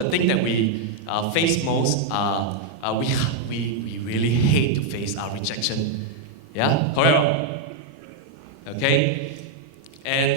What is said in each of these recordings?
The thing that we face most, we really hate to face our rejection. Yeah, correct. Okay, and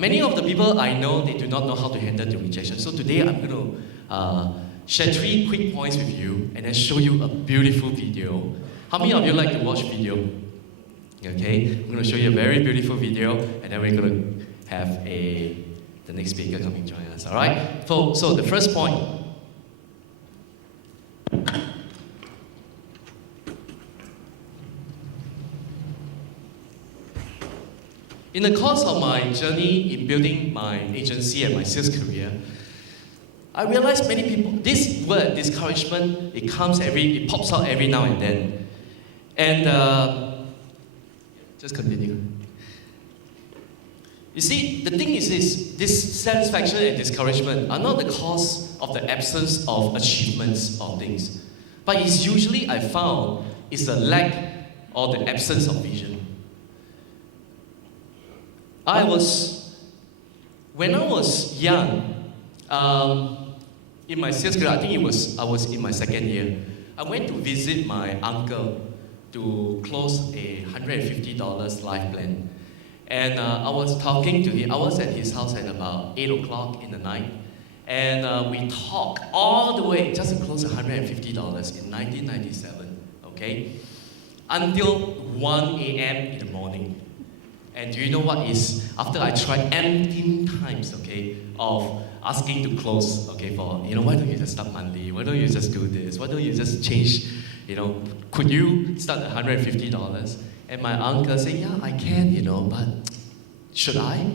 many of the people I know, they do not know how to handle the rejection. So today I'm going to share 3 quick points with you, and then show you a beautiful video. How many of you like to watch video? Okay, I'm going to show you a very beautiful video, and then we're going to have the next speaker coming join us. All right. So the first point. In the course of my journey in building my agency and my sales career, I realized many people, this word, discouragement, it pops out every now and then. And just continue. You see, the thing is this dissatisfaction and discouragement are not the cause of the absence of achievements or things. But it's usually, I found, is the lack or the absence of vision. When I was young, in my sales career, I think I was in my 2nd year, I went to visit my uncle to close a $150 life plan. And I was talking to him. I was at his house at about 8 o'clock in the night. And we talked all the way, just to close $150 in 1997, okay? Until 1 a.m. in the morning. And do you know what is, after I tried empty times, okay, of asking to close, okay, for, why don't you just start monthly? Why don't you just do this? Why don't you just change, could you start at $150? And my uncle said, yeah, I can, but should I?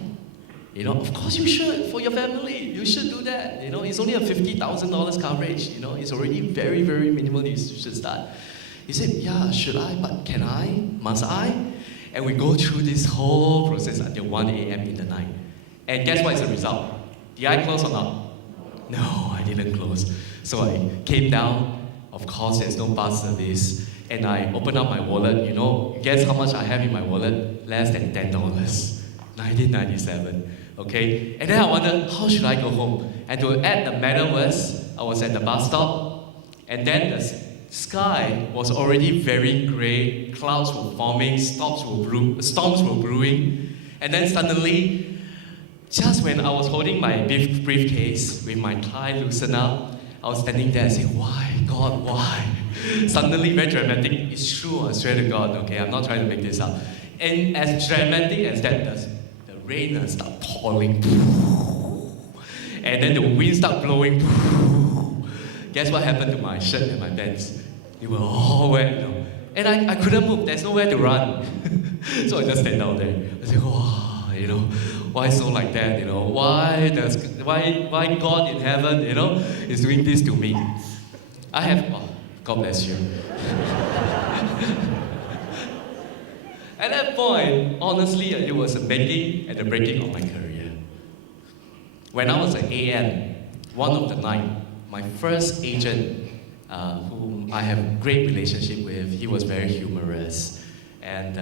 Of course you should, for your family, you should do that. It's only a $50,000 coverage, it's already very, very minimal, you should start. He said, yeah, should I, but can I, must I? And we go through this whole process until 1 a.m. in the night. And guess what is the result? Did I close or not? No, I didn't close. So I came down, of course there's no bus service, and I opened up my wallet, guess how much I have in my wallet? Less than $10. 1997, okay? And then I wondered, how should I go home? And to add the matter worse, I was at the bus stop, and then the sky was already very gray, clouds were forming, storms were brewing, and then suddenly, just when I was holding my briefcase with my tie loosened up, I was standing there and saying, why, God, why? Suddenly, very dramatic, it's true, I swear to God, okay, I'm not trying to make this up. And as dramatic as that does, the rain started pouring, and then the wind started blowing. Guess what happened to my shirt and my pants? They were all wet, and I couldn't move, there's nowhere to run. So I just stand down there. I said, wow, why so like that, why God in heaven, is doing this to me? God bless you. At that point, honestly, it was a making and the breaking of my career. When I was at AM, one of the night, my first agent, whom I have a great relationship with, he was very humorous, and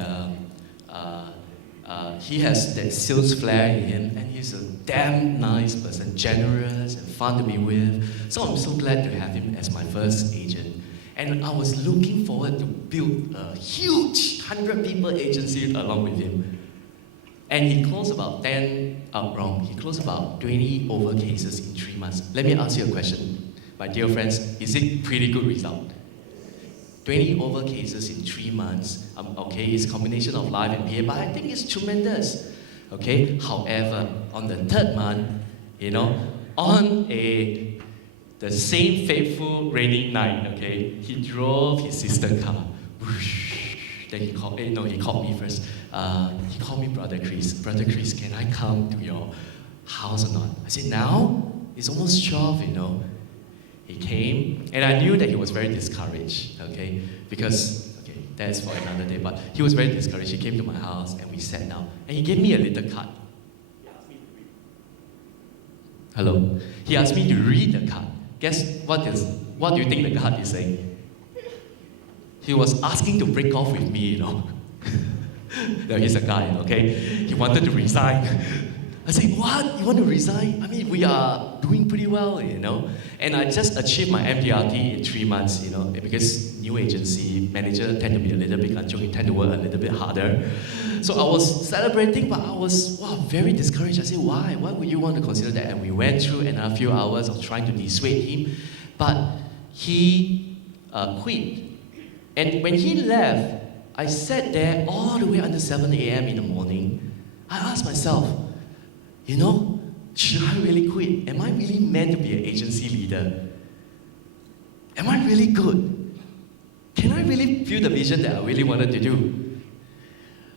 he has that sales flair in him, and he's a damn nice person, generous and fun to be with. So I'm so glad to have him as my first agent. And I was looking forward to build a huge 100-people agency along with him. And he closed about 20 over cases in 3 months. Let me ask you a question, my dear friends, is it pretty good result? 20 over cases in 3 months, okay, it's a combination of live and PA, but I think it's tremendous, okay? However, on the 3rd month, on the same fateful rainy night, okay, he drove his sister's car. Then he called me first. He called me Brother Chris. Brother Chris, can I come to your house or not? I said, now? It's almost 12, He came, and I knew that he was very discouraged, okay? Because, okay, that's for another day, but he was very discouraged. He came to my house, and we sat down, and he gave me a little card. Hello? He asked me to read the card. Guess what do you think the card is saying? He was asking to break off with me, No, he's a guy, okay? He wanted to resign. I said, what? You want to resign? I mean, we are doing pretty well, you know. And I just achieved my MDRT in 3 months, you know, because new agency manager tend to be a little bit kanchong, tend to work a little bit harder. So I was celebrating, but I was very discouraged. I said, why? Why would you want to consider that? And we went through another few hours of trying to dissuade him, but he quit. And when he left, I sat there all the way until 7 a.m. in the morning. I asked myself, you know, should I really quit? Am I really meant to be an agency leader? Am I really good? Can I really feel the vision that I really wanted to do?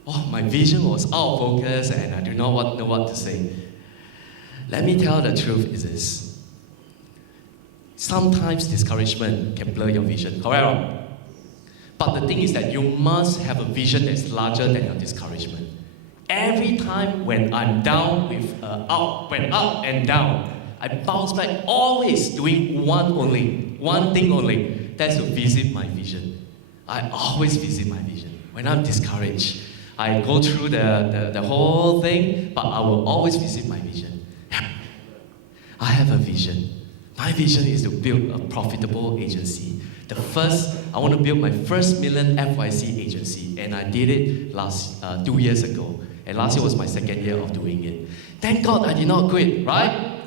Oh, my vision was out of focus and I do not know what to say. Let me tell the truth is this. Sometimes discouragement can blur your vision, correct or wrong? But the thing is that you must have a vision that's larger than your discouragement. Every time when I'm down with up and down, I bounce back always doing one thing only. That's to visit my vision. I always visit my vision. When I'm discouraged, I go through the whole thing, but I will always visit my vision. I have a vision. My vision is to build a profitable agency. I want to build my first million FYC agency, and I did it 2 years ago. And last year was my 2nd year of doing it. Thank God I did not quit, right?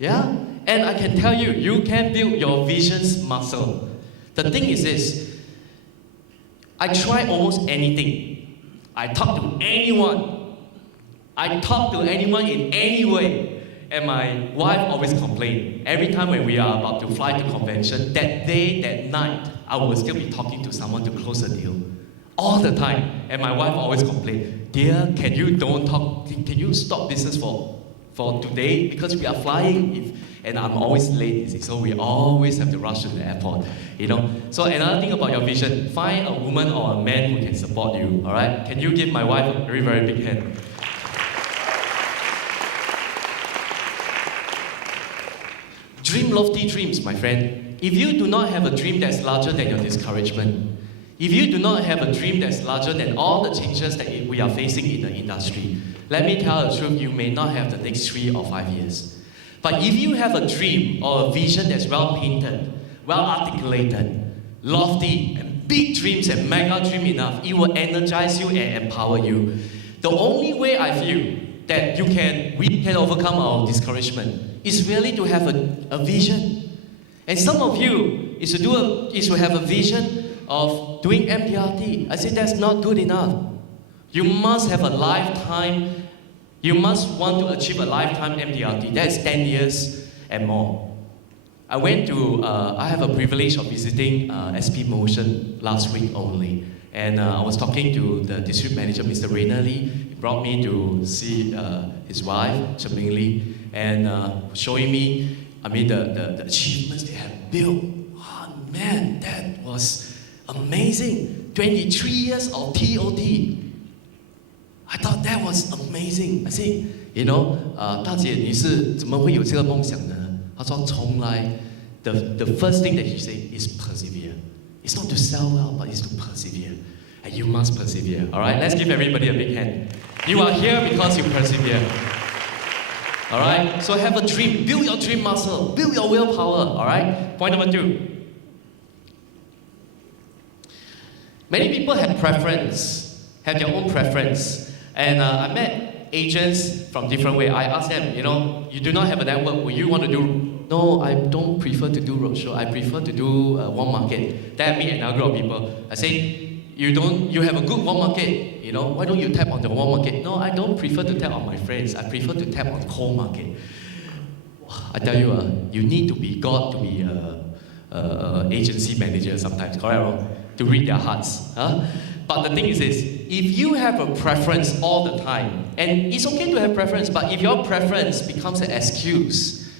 Yeah? And I can tell you, you can build your vision's muscle. The thing is this, I try almost anything. I talk to anyone. I talk to anyone in any way. And my wife always complained. Every time when we are about to fly to convention, that day, that night, I will still be talking to someone to close a deal. All the time. And my wife always complained, dear, can you stop business for today? Because we are flying, and I'm always late, you see, so we always have to rush to the airport, you know. So another thing about your vision, find a woman or a man who can support you, all right? Can you give my wife a very, very big hand? Dream lofty dreams, my friend. If you do not have a dream that's larger than your discouragement, if you do not have a dream that's larger than all the changes that we are facing in the industry, let me tell the truth, you may not have the next 3 or 5 years. But if you have a dream or a vision that's well painted, well articulated, lofty, and big dreams and mega dream enough, it will energize you and empower you. The only way I feel that we can overcome our discouragement is really to have a vision. And some of you is to have a vision of doing MDRT. I say that's not good enough. You must have a lifetime, you must want to achieve a lifetime MDRT. That's 10 years and more. I have a privilege of visiting SP Motion last week only. And I was talking to the district manager, Mr. Rainer Lee. He brought me to see his wife, Chen Ming Lee, and showing me, the achievements they have built. Oh man, that was amazing. 23 years of TOT. I thought that was amazing. I say, 大姐你是怎么会有这个梦想呢？她说从来 the first thing that she said is persevere. It's not to sell well, but it's to persevere. And you must persevere. All right, let's give everybody a big hand. You are here because you persevere. All right, so have a dream. Build your dream muscle. Build your willpower. All right. Point number 2. Many people have their own preference. And I met agents from different ways. I asked them, you do not have a network. Will you want to do? No, I don't prefer to do roadshow. I prefer to do one market. Then I meet another group of people. I say, you have a good one market. Why don't you tap on the one market? No, I don't prefer to tap on my friends. I prefer to tap on core market. I tell you, you need to be God to be an agency manager sometimes, correct or wrong? To read their hearts. Huh? But the thing is this, if you have a preference all the time, and it's okay to have preference, but if your preference becomes an excuse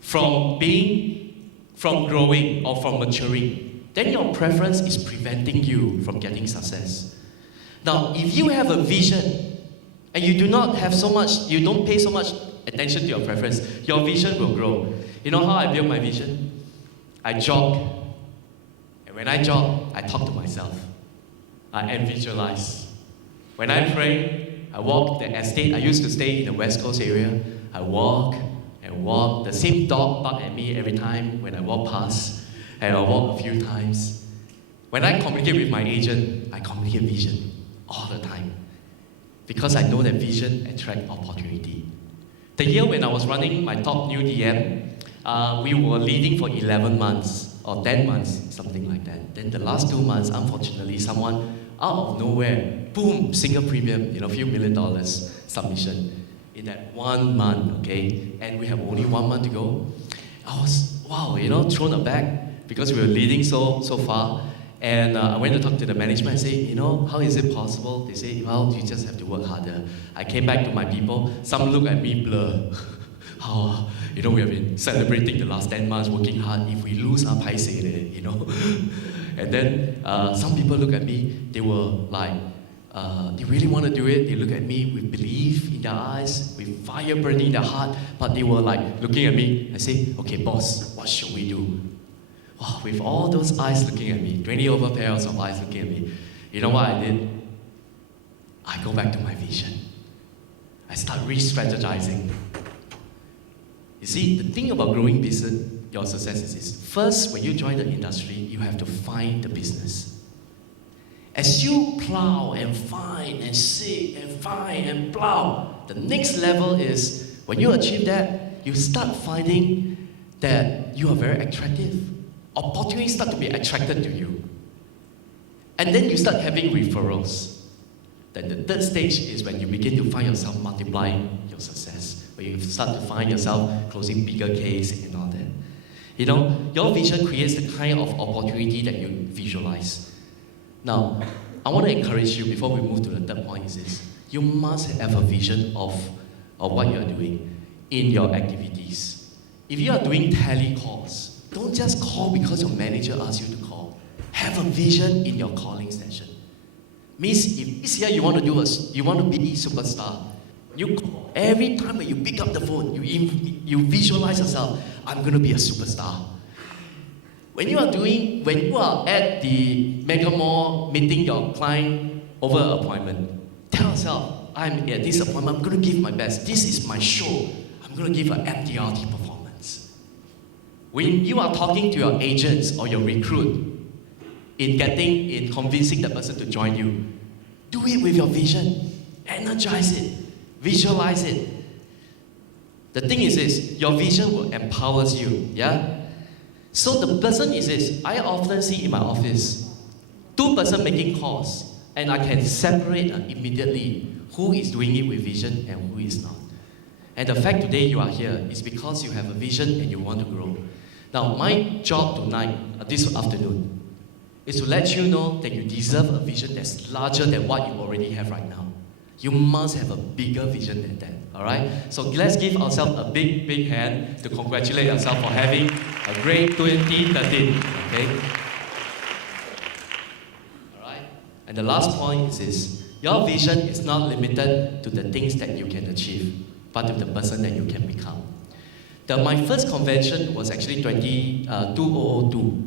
from growing or from maturing, then your preference is preventing you from getting success. Now, if you have a vision, and you don't pay so much attention to your preference, your vision will grow. You know how I build my vision? I jog. And when I jog, I talk to myself. I visualize. When I pray, I walk the estate. I used to stay in the West Coast area. I walk and walk. The same dog bark at me every time when I walk past. And I walk a few times. When I communicate with my agent, I communicate vision all the time. Because I know that vision attracts opportunity. The year when I was running my top new DM, we were leading for 11 months or 10 months, something like that. Then the last 2 months, unfortunately, someone out of nowhere, boom, single premium, $a few million submission in that 1 month, okay? And we have only 1 month to go. I was, wow, thrown aback because we were leading so far. And I went to talk to the management and say, how is it possible? They say, well, you just have to work harder. I came back to my people. Some look at me blur. How, we have been celebrating the last 10 months, working hard. If we lose, our paise, And then some people look at me, they were like, they really want to do it. They look at me with belief in their eyes, with fire burning in their heart, but they were like looking at me. I say, okay, boss, what should we do? Wow, with all those eyes looking at me, 20 over pairs of eyes looking at me, you know what I did? I go back to my vision. I start re-strategizing. You see, the thing about growing business, your success is this. First, when you join the industry, you have to find the business. As you plow and find and seek and find and plow, the next level is, when you achieve that, you start finding that you are very attractive. Opportunities start to be attracted to you. And then you start having referrals. Then the third stage is when you begin to find yourself multiplying your success. When you start to find yourself closing bigger case and all that. Your vision creates the kind of opportunity that you visualize. Now, I want to encourage you, before we move to the third point, is this. You must have a vision of what you're doing in your activities. If you are doing telecalls, don't just call because your manager asks you to call. Have a vision in your calling session. Means if this year you want to be a superstar, you call. Every time when you pick up the phone, you visualize yourself, I'm going to be a superstar. When you are at the mega mall meeting your client over an appointment, tell yourself, I'm at this appointment, I'm going to give my best. This is my show. I'm going to give an MDRT performance. When you are talking to your agents or your recruit, in convincing the person to join you, do it with your vision. Energize it. Visualize it. The thing is this, your vision will empower you, yeah? So the person is this, I often see in my office, 2 person making calls, and I can separate immediately who is doing it with vision and who is not. And the fact today you are here is because you have a vision and you want to grow. Now, my job tonight, this afternoon, is to let you know that you deserve a vision that's larger than what you already have right now. You must have a bigger vision than that, all right? So let's give ourselves a big, big hand to congratulate ourselves for having a great 2013, okay? All right? And the last point is this. Your vision is not limited to the things that you can achieve, but to the person that you can become. My first convention was actually 2002.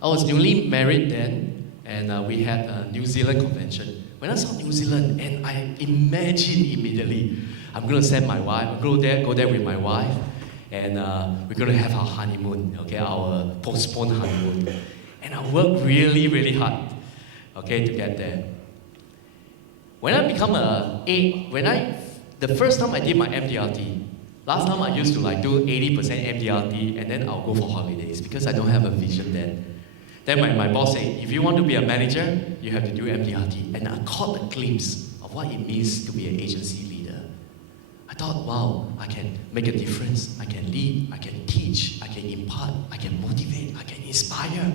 I was newly married then, and we had a New Zealand convention. When I saw New Zealand, and I imagined immediately, I'm going to send my wife, go there with my wife, and we're going to have our honeymoon, okay, our postponed honeymoon. And I worked really, really hard, okay, to get there. When I become the first time I did my MDRT, last time I used to do 80% MDRT, and then I'll go for holidays because I don't have a vision then. Then my boss said, if you want to be a manager, you have to do MDRT. And I caught a glimpse of what it means to be an agency leader. I thought, wow, I can make a difference. I can lead, I can teach, I can impart, I can motivate, I can inspire.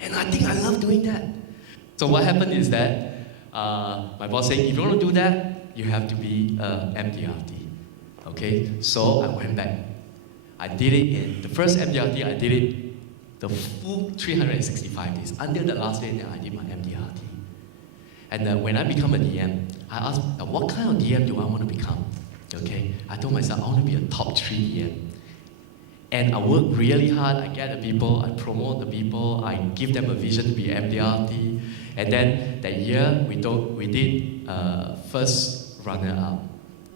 And I think I love doing that. So what happened is that my boss said, if you want to do that, you have to be MDRT. Okay, so I went back. I did it the first MDRT, I did it the full 365 days. Until the last day that I did my MDRT. And when I become a DM, I asked, what kind of DM do I want to become? Okay, I told myself, I want to be a top 3 DM. And I work really hard, I get the people, I promote the people, I give them a vision to be MDRT. And then that year, we did first runner-up.